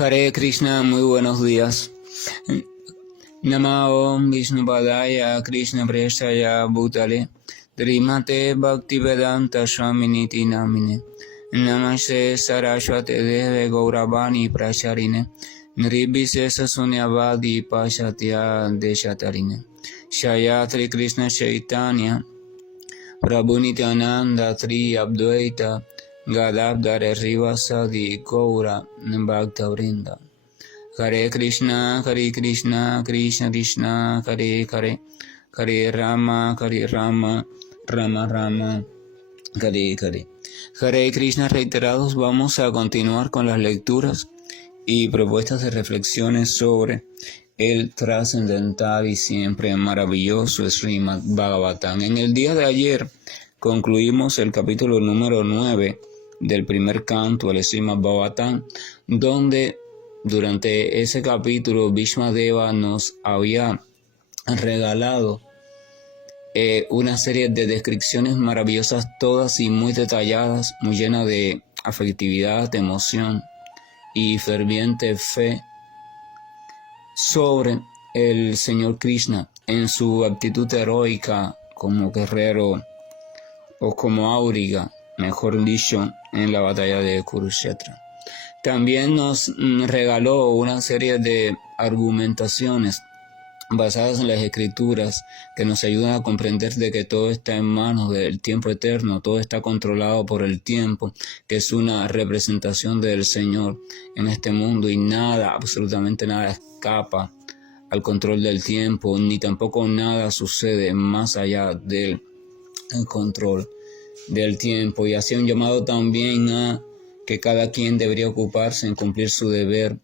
Hare Krishna, muy buenos días. Namah Vishnupadaya Krishna Prestaya Bhutale Srimate Bhaktivedanta Swaminiti Namine Namaste Saraswate Deve Gauravani Pracharine Nirvishesha Sunyavadi Pashatya Deshatarine Shayatri Krishna Chaitanya Prabhu Nityananda Tri Abdvaita Gadadhar Rivasadi Gaura Bhakta Vrinda. Hare Krishna, Krishna Krishna, Hare Hare, Hare Rama, Rama Rama, Hare Hare. Hare Krishna reiterados, vamos a continuar con las lecturas y propuestas de reflexiones sobre el trascendental y siempre maravilloso Srimad Bhagavatam. En el día de ayer concluimos el capítulo número 9 del primer canto del Srimad Bhagavatam, donde durante ese capítulo Bhishmadeva nos había regalado una serie de descripciones maravillosas, todas y muy detalladas, muy llenas de afectividad, emoción y ferviente fe sobre el Señor Krishna en su actitud heroica como guerrero o como auriga, mejor dicho, en la batalla de Kurukshetra. También nos regaló una serie de argumentaciones basadas en las escrituras que nos ayudan a comprender de que todo está en manos del tiempo eterno, todo está controlado por el tiempo, que es una representación del Señor en este mundo y nada, absolutamente nada escapa al control del tiempo, ni tampoco nada sucede más allá del control del tiempo. Y hacía un llamado también a que cada quien debería ocuparse en cumplir su deber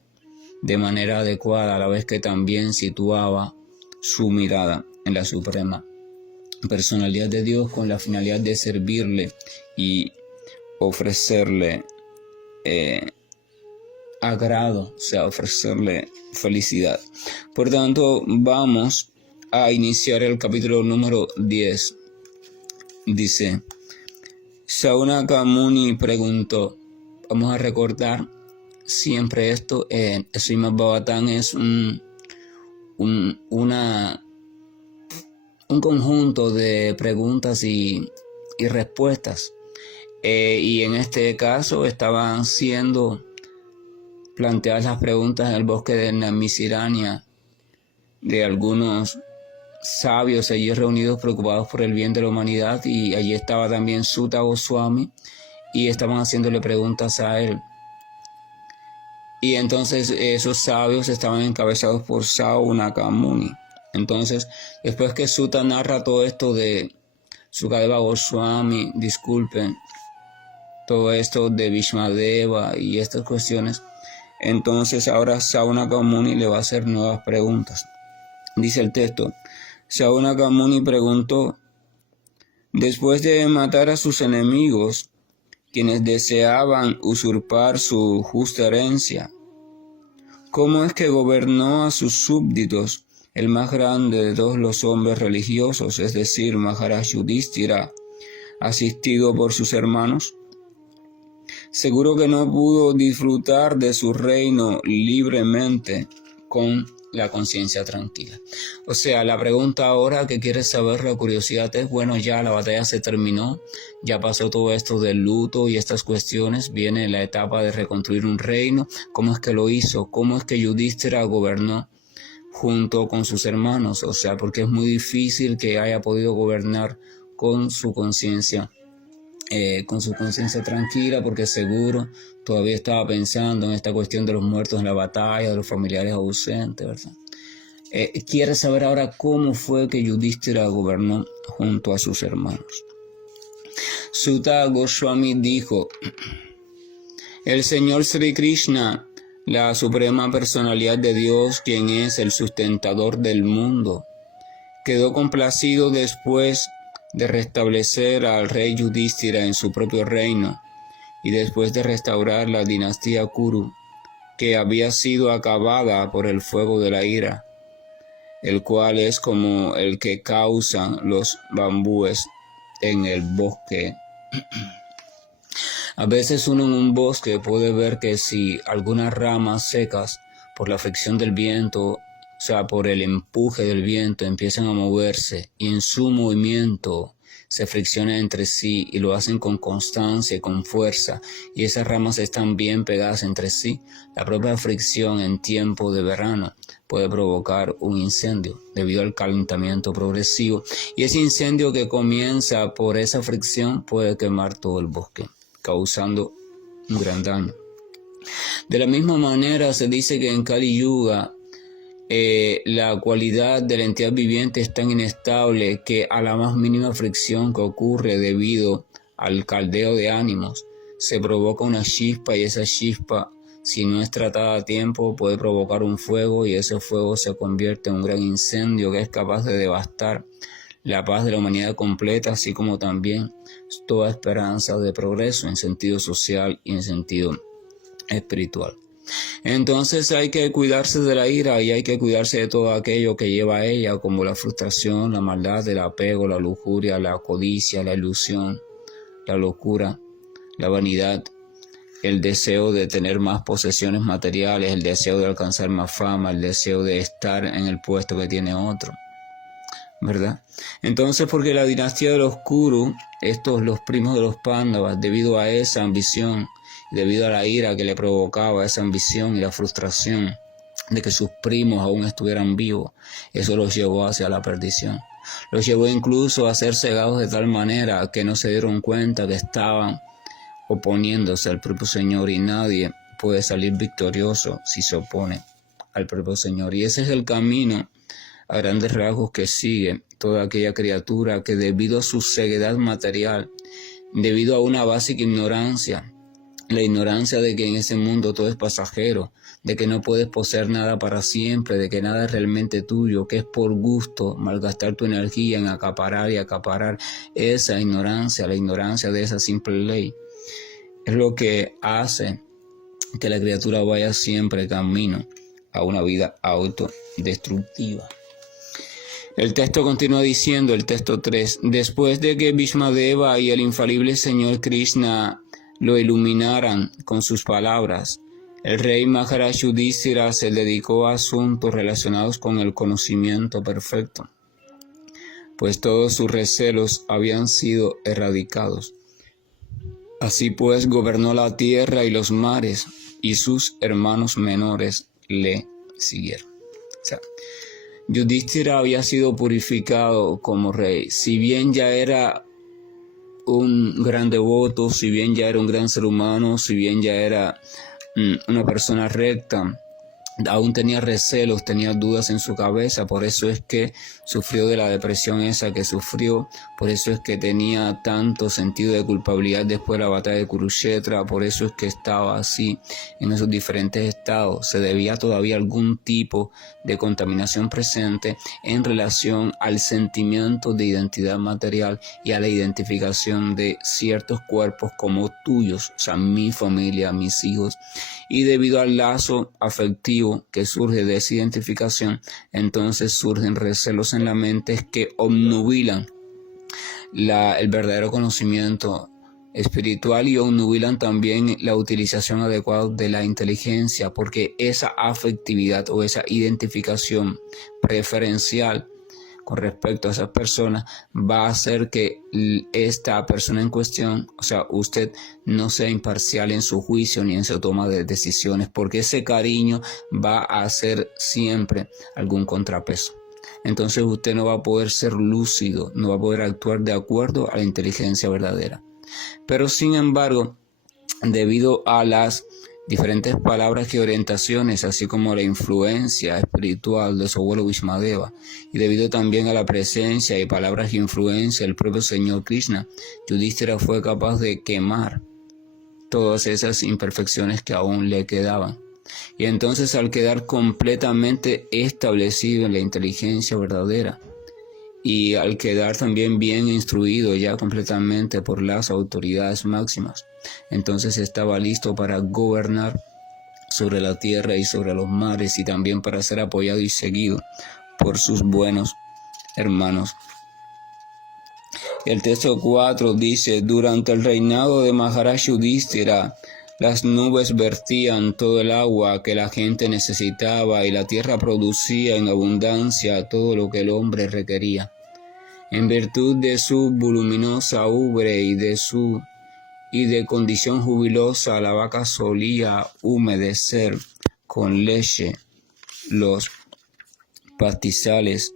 de manera adecuada, a la vez que también situaba su mirada en la suprema personalidad de Dios con la finalidad de servirle y ofrecerle agrado, o sea, ofrecerle felicidad. Por tanto, vamos a iniciar el capítulo número 10. Dice: Saunaka Muni preguntó. Vamos a recordar siempre esto. Srimad Bhagavatam es un conjunto de preguntas y respuestas. Y en este caso estaban siendo planteadas las preguntas en el bosque de Naimisaranya de algunos sabios allí reunidos preocupados por el bien de la humanidad, y allí estaba también Suta Goswami y estaban haciéndole preguntas a él. Y entonces esos sabios estaban encabezados por Saunaka Muni. Entonces, después que Suta narra todo esto de Sukadeva Goswami, disculpen, todo esto de Bhishmadeva y estas cuestiones, entonces ahora Saunaka Muni le va a hacer nuevas preguntas. Dice el texto: Saunaka Muni preguntó: después de matar a sus enemigos, quienes deseaban usurpar su justa herencia, ¿cómo es que gobernó a sus súbditos el más grande de todos los hombres religiosos, es decir, Maharaj Yudhishthira, asistido por sus hermanos? Seguro que no pudo disfrutar de su reino libremente con la conciencia tranquila. O sea, la pregunta ahora que quieres saber, la curiosidad es, bueno, ya la batalla se terminó, ya pasó todo esto del luto y estas cuestiones, viene la etapa de reconstruir un reino. ¿Cómo es que lo hizo? ¿Cómo es que Yudhishthira gobernó junto con sus hermanos? O sea, porque es muy difícil que haya podido gobernar con su conciencia tranquila, porque seguro todavía estaba pensando en esta cuestión de los muertos en la batalla, de los familiares ausentes, ¿verdad? Quiere saber ahora cómo fue que Yudhishthira gobernó junto a sus hermanos. Suta Goswami dijo: el Señor Sri Krishna, la suprema personalidad de Dios, quien es el sustentador del mundo, quedó complacido después de restablecer al rey Yudhishthira en su propio reino y después de restaurar la dinastía Kuru, que había sido acabada por el fuego de la ira, el cual es como el que causan los bambúes en el bosque. A veces uno en un bosque puede ver que si algunas ramas secas por la fricción del viento, o sea, por el empuje del viento, empiezan a moverse y en su movimiento se friccionan entre sí y lo hacen con constancia y con fuerza, y esas ramas están bien pegadas entre sí, la propia fricción en tiempo de verano puede provocar un incendio debido al calentamiento progresivo, y ese incendio que comienza por esa fricción puede quemar todo el bosque, causando un gran daño. De la misma manera se dice que en Kali Yuga la cualidad de la entidad viviente es tan inestable que a la más mínima fricción que ocurre debido al caldeo de ánimos se provoca una chispa, y esa chispa, si no es tratada a tiempo, puede provocar un fuego, y ese fuego se convierte en un gran incendio que es capaz de devastar la paz de la humanidad completa, así como también toda esperanza de progreso en sentido social y en sentido espiritual. Entonces hay que cuidarse de la ira y hay que cuidarse de todo aquello que lleva a ella, como la frustración, la maldad, el apego, la lujuria, la codicia, la ilusión, la locura, la vanidad, el deseo de tener más posesiones materiales, el deseo de alcanzar más fama, el deseo de estar en el puesto que tiene otro, ¿verdad? Entonces, porque la dinastía de los Kuru, los primos de los Pándavas, debido a esa ambición, debido a la ira que le provocaba esa ambición y la frustración de que sus primos aún estuvieran vivos, eso los llevó hacia la perdición. Los llevó incluso a ser cegados de tal manera que no se dieron cuenta que estaban oponiéndose al propio Señor, y nadie puede salir victorioso si se opone al propio Señor. Y ese es el camino a grandes rasgos que sigue toda aquella criatura que, debido a su ceguedad material, debido a una básica ignorancia, la ignorancia de que en ese mundo todo es pasajero, de que no puedes poseer nada para siempre, de que nada es realmente tuyo, que es por gusto malgastar tu energía en acaparar y acaparar, esa ignorancia, la ignorancia de esa simple ley, es lo que hace que la criatura vaya siempre camino a una vida autodestructiva. El texto continúa diciendo, el texto 3, después de que Bhishmadeva y el infalible Señor Krishna lo iluminaran con sus palabras, el rey Maharaj Yudhishthira se dedicó a asuntos relacionados con el conocimiento perfecto, pues todos sus recelos habían sido erradicados. Así pues, gobernó la tierra y los mares, y sus hermanos menores le siguieron. Yudhishthira había sido purificado como rey. Si bien ya era un gran devoto, si bien ya era un gran ser humano, si bien ya era una persona recta, aún tenía recelos, tenía dudas en su cabeza. Por eso es que sufrió de la depresión esa que sufrió, por eso es que tenía tanto sentido de culpabilidad después de la batalla de Kurukshetra, por eso es que estaba así en esos diferentes estados. Se debía todavía a algún tipo de contaminación presente en relación al sentimiento de identidad material y a la identificación de ciertos cuerpos como tuyos, o sea, mi familia, mis hijos, y debido al lazo afectivo que surge de esa identificación, entonces surgen recelos en la mente que obnubilan el verdadero conocimiento espiritual y obnubilan también la utilización adecuada de la inteligencia, porque esa afectividad o esa identificación preferencial con respecto a esas personas va a hacer que esta persona en cuestión, o sea, usted no sea imparcial en su juicio ni en su toma de decisiones, porque ese cariño va a hacer siempre algún contrapeso. Entonces usted no va a poder ser lúcido, no va a poder actuar de acuerdo a la inteligencia verdadera. Pero sin embargo, debido a las diferentes palabras y orientaciones, así como la influencia espiritual de su abuelo Bhishmadeva, y debido también a la presencia y palabras y influencia del propio Señor Krishna, Yudhishthira fue capaz de quemar todas esas imperfecciones que aún le quedaban. Y entonces, al quedar completamente establecido en la inteligencia verdadera, y al quedar también bien instruido ya completamente por las autoridades máximas, entonces estaba listo para gobernar sobre la tierra y sobre los mares, y también para ser apoyado y seguido por sus buenos hermanos El texto 4 dice: durante el reinado de Maharaj Yudhishthira, las nubes vertían todo el agua que la gente necesitaba y la tierra producía en abundancia todo lo que el hombre requería. En virtud de su voluminosa ubre y de condición jubilosa, la vaca solía humedecer con leche los pastizales,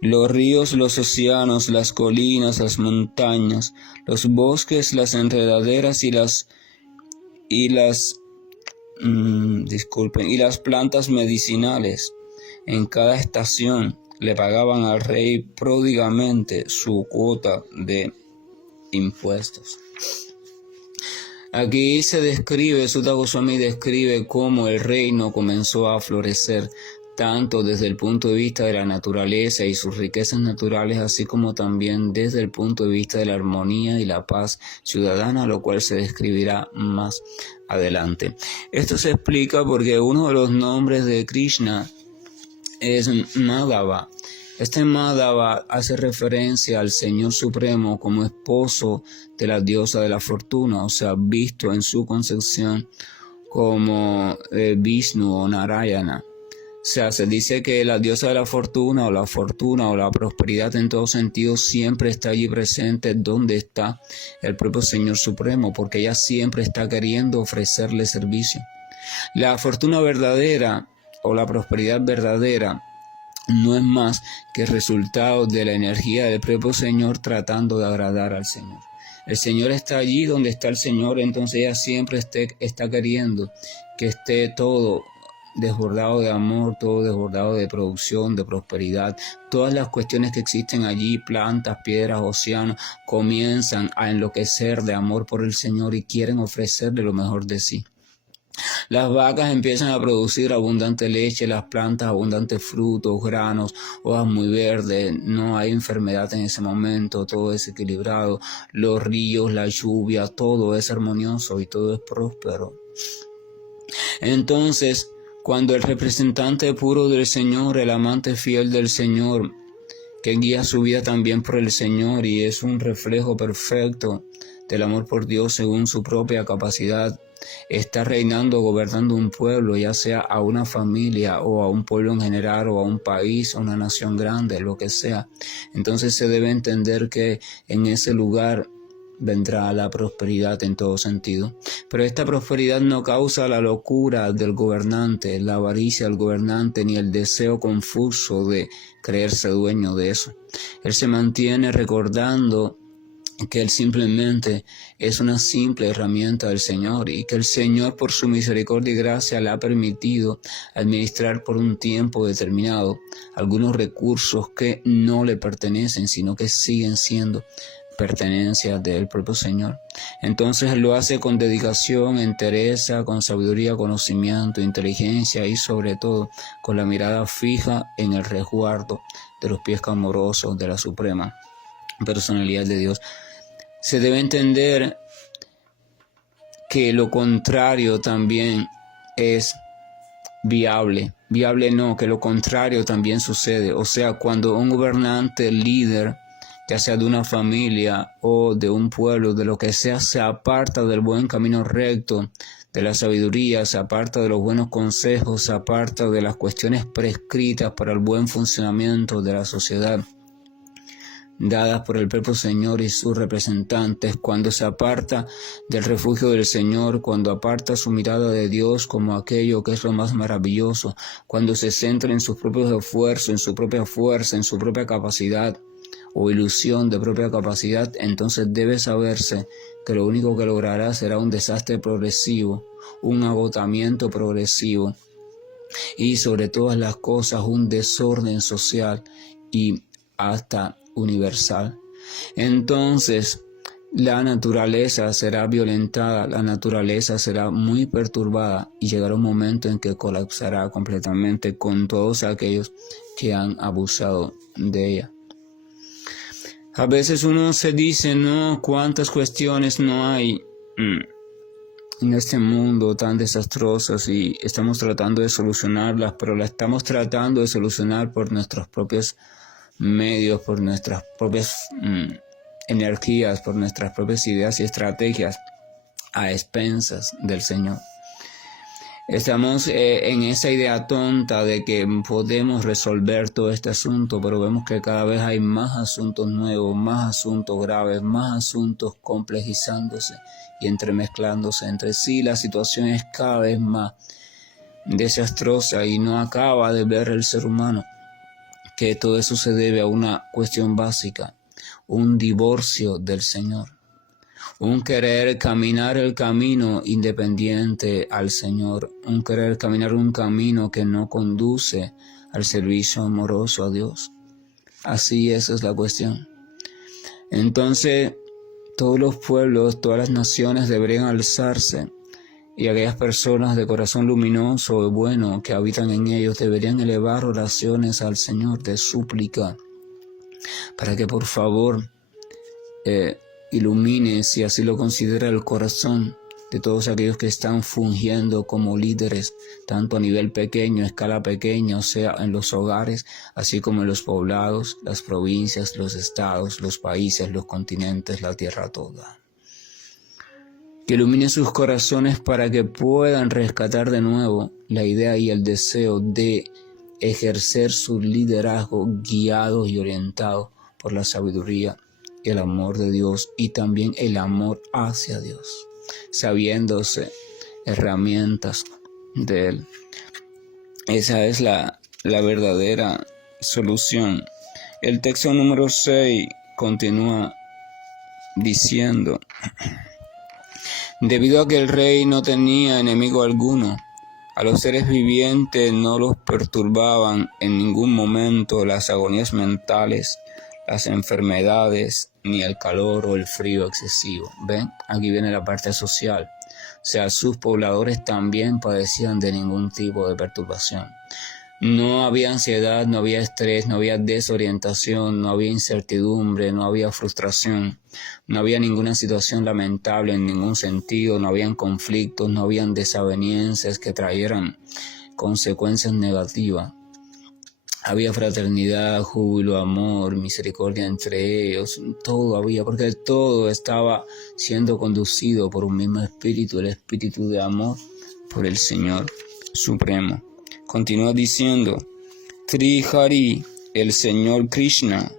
los ríos, los océanos, las colinas, las montañas, los bosques, las enredaderas y las plantas medicinales. En cada estación le pagaban al rey pródigamente su cuota de impuestos. Aquí Sutta Goswami describe cómo el reino comenzó a florecer, tanto desde el punto de vista de la naturaleza y sus riquezas naturales, así como también desde el punto de vista de la armonía y la paz ciudadana, lo cual se describirá más adelante. Esto se explica porque uno de los nombres de Krishna es Madhava. Este Madhava hace referencia al Señor Supremo como esposo de la diosa de la fortuna, o sea, visto en su concepción como Vishnu o Narayana. O sea, se dice que la diosa de la fortuna o la prosperidad en todo sentido siempre está allí presente donde está el propio Señor Supremo, porque ella siempre está queriendo ofrecerle servicio. La fortuna verdadera o la prosperidad verdadera no es más que el resultado de la energía del propio Señor tratando de agradar al Señor. El Señor está allí donde está el Señor, entonces ella siempre está queriendo que esté todo desbordado de amor, todo desbordado de producción, de prosperidad. Todas las cuestiones que existen allí, plantas, piedras, océanos, comienzan a enloquecer de amor por el Señor y quieren ofrecerle lo mejor de sí. Las vacas empiezan a producir abundante leche, las plantas abundantes frutos, granos, hojas muy verdes, no hay enfermedad en ese momento, todo es equilibrado, los ríos, la lluvia, todo es armonioso y todo es próspero. Entonces, cuando el representante puro del Señor, el amante fiel del Señor, que guía su vida también por el Señor y es un reflejo perfecto del amor por Dios según su propia capacidad, está reinando, gobernando un pueblo, ya sea a una familia o a un pueblo en general o a un país, a una nación grande, lo que sea. Entonces se debe entender que en ese lugar vendrá la prosperidad en todo sentido. Pero esta prosperidad no causa la locura del gobernante, la avaricia del gobernante, ni el deseo confuso de creerse dueño de eso. Él se mantiene recordando que él simplemente es una simple herramienta del Señor y que el Señor por su misericordia y gracia le ha permitido administrar por un tiempo determinado algunos recursos que no le pertenecen, sino que siguen siendo pertenencia del propio Señor. Entonces él lo hace con dedicación, entereza, con sabiduría, conocimiento, inteligencia y sobre todo con la mirada fija en el resguardo de los pies amorosos de la Suprema Personalidad de Dios. Se debe entender que lo contrario también es viable. Viable no, que lo contrario también sucede. O sea, cuando un gobernante, líder, ya sea de una familia o de un pueblo, de lo que sea, se aparta del buen camino recto, de la sabiduría, se aparta de los buenos consejos, se aparta de las cuestiones prescritas para el buen funcionamiento de la sociedad, dadas por el propio Señor y sus representantes, cuando se aparta del refugio del Señor, cuando aparta su mirada de Dios como aquello que es lo más maravilloso, cuando se centra en sus propios esfuerzos, en su propia fuerza, en su propia capacidad o ilusión de propia capacidad, entonces debe saberse que lo único que logrará será un desastre progresivo, un agotamiento progresivo y sobre todas las cosas un desorden social y hasta universal. Entonces la naturaleza será violentada, la naturaleza será muy perturbada y llegará un momento en que colapsará completamente con todos aquellos que han abusado de ella. A veces uno se dice, no, cuántas cuestiones no hay en este mundo tan desastrosas y estamos tratando de solucionarlas, pero las estamos tratando de solucionar por nuestros propios medios, por nuestras propias energías, por nuestras propias ideas y estrategias a expensas del Señor. Estamos en esa idea tonta de que podemos resolver todo este asunto, pero vemos que cada vez hay más asuntos nuevos, más asuntos graves, más asuntos complejizándose y entremezclándose entre sí. La situación es cada vez más desastrosa y no acaba de ver el ser humano que todo eso se debe a una cuestión básica, un divorcio del Señor. Un querer caminar el camino independiente al Señor, un querer caminar un camino que no conduce al servicio amoroso a Dios. Así esa es la cuestión. Entonces, todos los pueblos, todas las naciones deberían alzarse y aquellas personas de corazón luminoso y bueno que habitan en ellos deberían elevar oraciones al Señor de súplica para que por favor ilumine, si así lo considera, el corazón de todos aquellos que están fungiendo como líderes, tanto a nivel pequeño, escala pequeña, o sea, en los hogares, así como en los poblados, las provincias, los estados, los países, los continentes, la tierra toda. Que ilumine sus corazones para que puedan rescatar de nuevo la idea y el deseo de ejercer su liderazgo guiados y orientados por la sabiduría, el amor de Dios y también el amor hacia Dios, sabiéndose herramientas de Él. Esa es la verdadera solución. El texto número 6 continúa diciendo: debido a que el rey no tenía enemigo alguno, a los seres vivientes no los perturbaban en ningún momento las agonías mentales, las enfermedades, ni el calor o el frío excesivo. ¿Ven? Aquí viene la parte social. O sea, sus pobladores también padecían de ningún tipo de perturbación. No había ansiedad, no había estrés, no había desorientación, no había incertidumbre, no había frustración, no había ninguna situación lamentable en ningún sentido, no habían conflictos, no habían desavenencias que trajeran consecuencias negativas. Había fraternidad, júbilo, amor, misericordia entre ellos, todo había, porque todo estaba siendo conducido por un mismo espíritu, el espíritu de amor por el Señor Supremo. Continúa diciendo: Sri Hari, el Señor Krishna,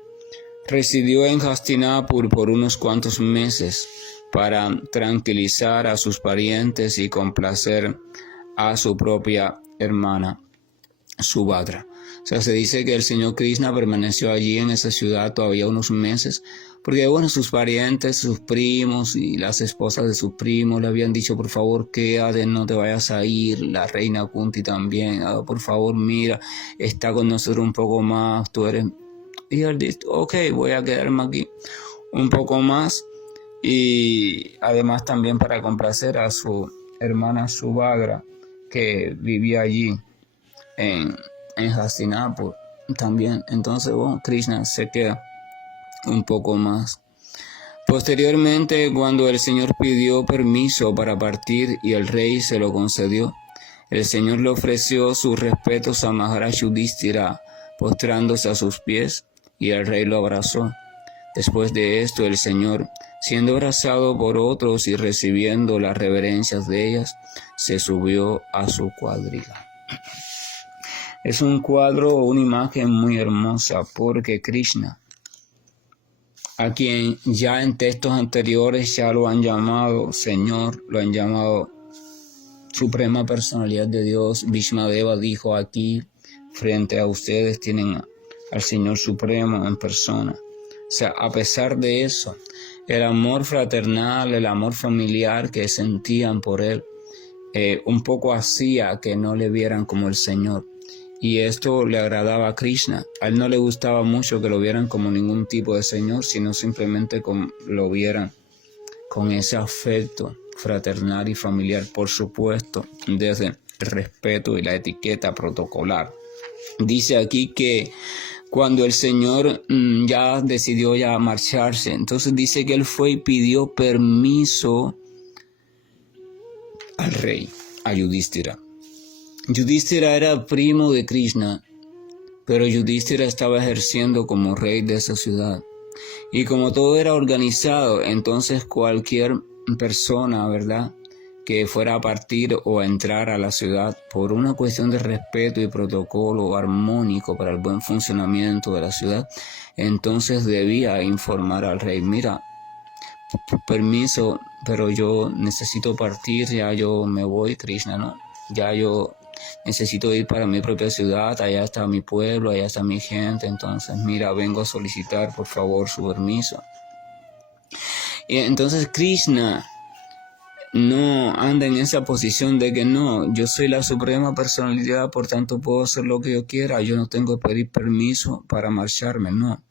residió en Hastinapur por unos cuantos meses para tranquilizar a sus parientes y complacer a su propia hermana Subhadra. O sea, se dice que el Señor Krishna permaneció allí en esa ciudad todavía unos meses, porque bueno, sus parientes, sus primos y las esposas de sus primos le habían dicho: por favor, quédate, no te vayas a ir. La reina Kunti también: por favor, mira, está con nosotros un poco más, tú eres... Y él dice: ok, voy a quedarme aquí un poco más, y además también para complacer a su hermana Subhadra, que vivía allí en Hastinapur también. Entonces, bueno, Krishna se queda un poco más. Posteriormente, cuando el Señor pidió permiso para partir y el rey se lo concedió, el Señor le ofreció sus respetos a Maharaj Yudhishthira, postrándose a sus pies, y el rey lo abrazó. Después de esto, el Señor, siendo abrazado por otros y recibiendo las reverencias de ellas, se subió a su cuadriga. Es un cuadro o una imagen muy hermosa, porque Krishna, a quien ya en textos anteriores ya lo han llamado Señor, lo han llamado Suprema Personalidad de Dios, Bhishmadeva dijo: aquí frente a ustedes tienen al Señor Supremo en persona. O sea, a pesar de eso, el amor fraternal, el amor familiar que sentían por Él, un poco hacía que no le vieran como el Señor. Y esto le agradaba a Krishna. A él no le gustaba mucho que lo vieran como ningún tipo de Señor, sino simplemente como lo vieran con ese afecto fraternal y familiar, por supuesto, desde el respeto y la etiqueta protocolar. Dice aquí que cuando el Señor ya decidió ya marcharse, entonces dice que él fue y pidió permiso al rey, a Yudhishthira. Yudhishthira era primo de Krishna, pero Yudhishthira estaba ejerciendo como rey de esa ciudad. Y como todo era organizado, entonces cualquier persona, ¿verdad?, que fuera a partir o a entrar a la ciudad por una cuestión de respeto y protocolo armónico para el buen funcionamiento de la ciudad, entonces debía informar al rey: mira, permiso, pero yo necesito partir, ya yo me voy, Krishna, ¿no? Ya yo necesito ir para mi propia ciudad, allá está mi pueblo, allá está mi gente, entonces mira, vengo a solicitar por favor su permiso. Y entonces Krishna no anda en esa posición de que no, yo soy la suprema personalidad, por tanto puedo hacer lo que yo quiera, yo no tengo que pedir permiso para marcharme, no.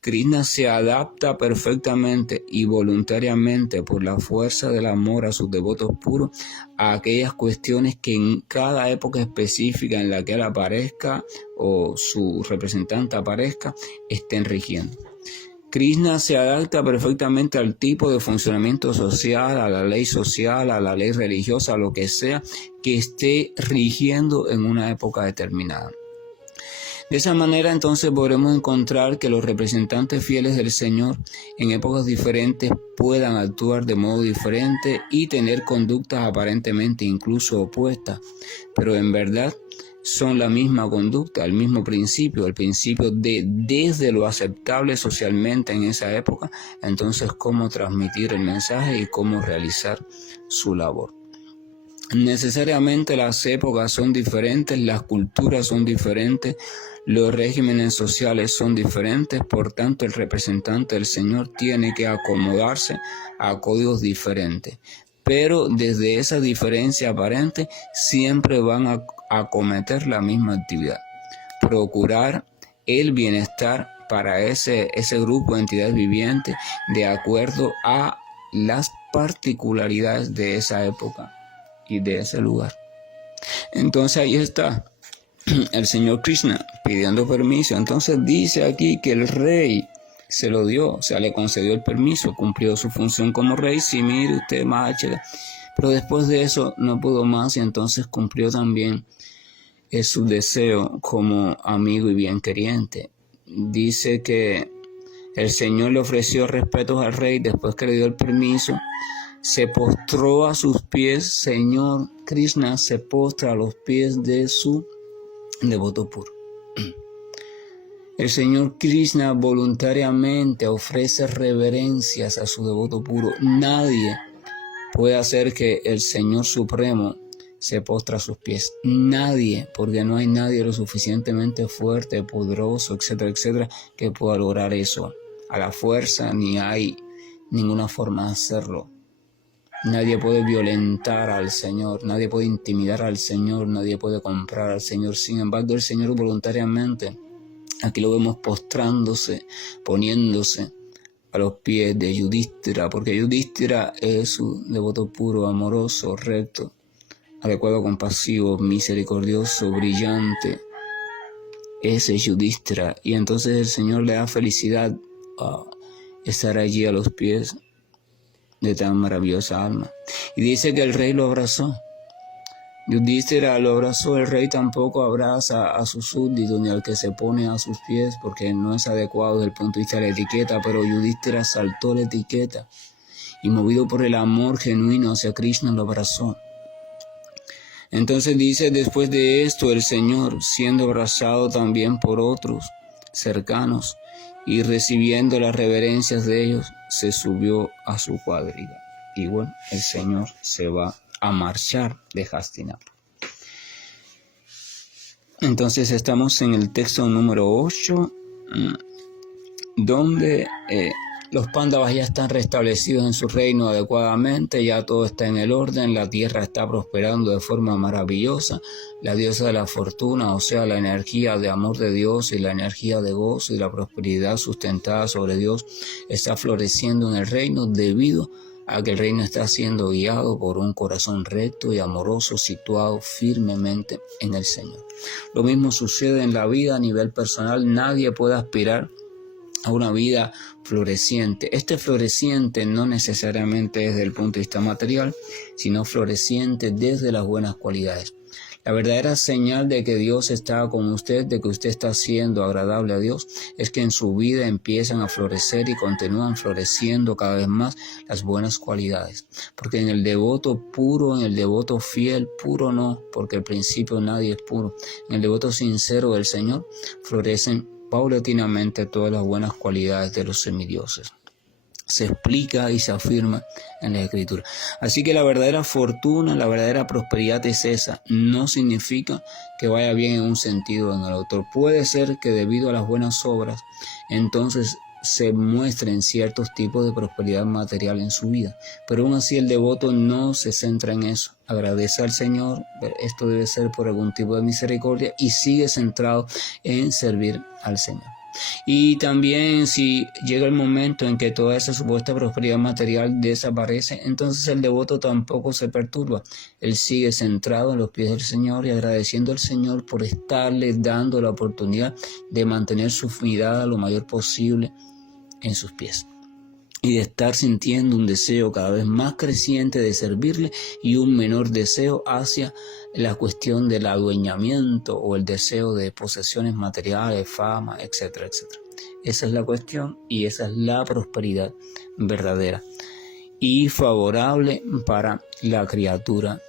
Krishna se adapta perfectamente y voluntariamente por la fuerza del amor a sus devotos puros a aquellas cuestiones que en cada época específica en la que él aparezca o su representante aparezca estén rigiendo. Krishna se adapta perfectamente al tipo de funcionamiento social, a la ley religiosa, a lo que sea que esté rigiendo en una época determinada. De esa manera entonces podremos encontrar que los representantes fieles del Señor en épocas diferentes puedan actuar de modo diferente y tener conductas aparentemente incluso opuestas, pero en verdad son la misma conducta, el mismo principio, el principio de desde lo aceptable socialmente en esa época, entonces cómo transmitir el mensaje y cómo realizar su labor. Necesariamente las épocas son diferentes, las culturas son diferentes, los regímenes sociales son diferentes, por tanto el representante del Señor tiene que acomodarse a códigos diferentes. Pero desde esa diferencia aparente siempre van a acometer la misma actividad: procurar el bienestar para ese grupo de entidades vivientes de acuerdo a las particularidades de esa época y de ese lugar. Entonces ahí está el Señor Krishna pidiendo permiso. Entonces dice aquí que el rey se lo dio, o sea, le concedió el permiso, cumplió su función como rey. Sí, mire usted, marcha. Pero después de eso no pudo más y entonces cumplió también su deseo como amigo y bien queriente. Dice que el Señor le ofreció respetos al rey después que le dio el permiso. Se postró a sus pies. Señor Krishna se postra a los pies de su devoto puro. El Señor Krishna voluntariamente ofrece reverencias a su devoto puro. Nadie puede hacer que el Señor Supremo se postre a sus pies. Nadie, porque no hay nadie lo suficientemente fuerte, poderoso, etcétera, etcétera, que pueda lograr eso a la fuerza, ni hay ninguna forma de hacerlo. Nadie puede violentar al Señor, nadie puede intimidar al Señor, nadie puede comprar al Señor. Sin embargo, el Señor voluntariamente, aquí lo vemos postrándose, poniéndose a los pies de Yudhishthira, porque Yudhishthira es su devoto puro, amoroso, recto, adecuado, compasivo, misericordioso, brillante. Ese es Yudhishthira. Y entonces el Señor le da felicidad a estar allí a los pies de tan maravillosa alma. Y dice que el rey lo abrazó. Yudhishthira lo abrazó. El rey tampoco abraza a su súbdito ni al que se pone a sus pies, porque no es adecuado desde el punto de vista de la etiqueta, pero Yudhishthira saltó la etiqueta y, movido por el amor genuino hacia Krishna, lo abrazó. Entonces dice, después de esto el Señor, siendo abrazado también por otros cercanos y recibiendo las reverencias de ellos, se subió a su cuadriga. Y bueno, el Señor se va a marchar de Hastinapur. Entonces estamos en el texto número 8, donde los Pándavas ya están restablecidos en su reino adecuadamente, ya todo está en el orden, la tierra está prosperando de forma maravillosa, la diosa de la fortuna, o sea, la energía de amor de Dios y la energía de gozo y la prosperidad sustentada sobre Dios está floreciendo en el reino debido a que el reino está siendo guiado por un corazón recto y amoroso situado firmemente en el Señor. Lo mismo sucede en la vida a nivel personal. Nadie puede aspirar a una vida floreciente. Este floreciente no necesariamente desde el punto de vista material, sino floreciente desde las buenas cualidades. La verdadera señal de que Dios está con usted, de que usted está siendo agradable a Dios, es que en su vida empiezan a florecer y continúan floreciendo cada vez más las buenas cualidades. Porque en el devoto puro, en el devoto fiel, puro no, porque al principio nadie es puro, en el devoto sincero del Señor, florecen paulatinamente todas las buenas cualidades de los semidioses. Se explica y se afirma en la Escritura. Así que la verdadera fortuna, la verdadera prosperidad es esa. No significa que vaya bien en un sentido o en el otro. Puede ser que debido a las buenas obras, entonces se muestren ciertos tipos de prosperidad material en su vida. Pero aún así el devoto no se centra en eso. Agradece al Señor, esto debe ser por algún tipo de misericordia, y sigue centrado en servir al Señor. Y también si llega el momento en que toda esa supuesta prosperidad material desaparece, entonces el devoto tampoco se perturba. Él sigue centrado en los pies del Señor y agradeciendo al Señor por estarle dando la oportunidad de mantener su mirada lo mayor posible en sus pies, y de estar sintiendo un deseo cada vez más creciente de servirle y un menor deseo hacia la cuestión del adueñamiento o el deseo de posesiones materiales, fama, etcétera, etcétera. Esa es la cuestión y esa es la prosperidad verdadera y favorable para la criatura.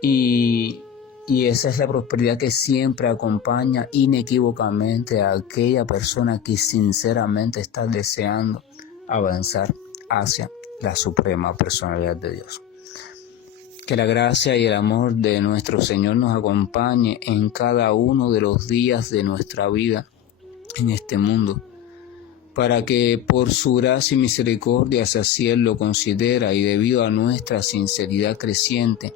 Y esa es la prosperidad que siempre acompaña inequívocamente a aquella persona que sinceramente está deseando avanzar hacia la suprema personalidad de Dios. Que la gracia y el amor de nuestro Señor nos acompañe en cada uno de los días de nuestra vida en este mundo, para que por su gracia y misericordia, si así Él lo considera, y debido a nuestra sinceridad creciente,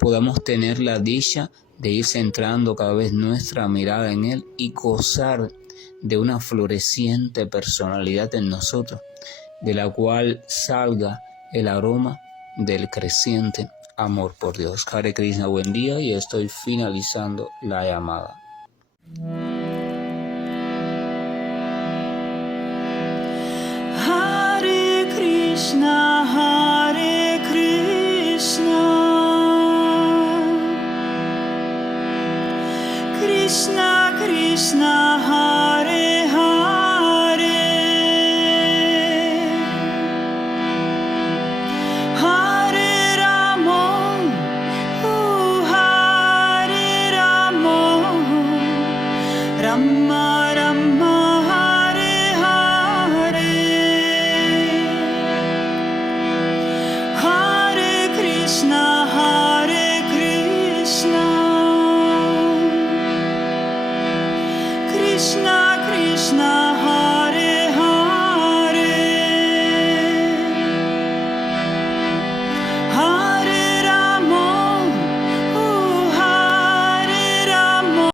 podamos tener la dicha de ir centrando cada vez nuestra mirada en Él y gozar de una floreciente personalidad en nosotros, de la cual salga el aroma del creciente amor por Dios. Hare Krishna, buen día, y estoy finalizando la llamada. Hare Krishna, Hare Krishna, Krishna Krishna, Hare Hare, Hare Rama, Hare Rama, Rama Rama, Hare Hare, Hare Krishna, Hare Krishna, Krishna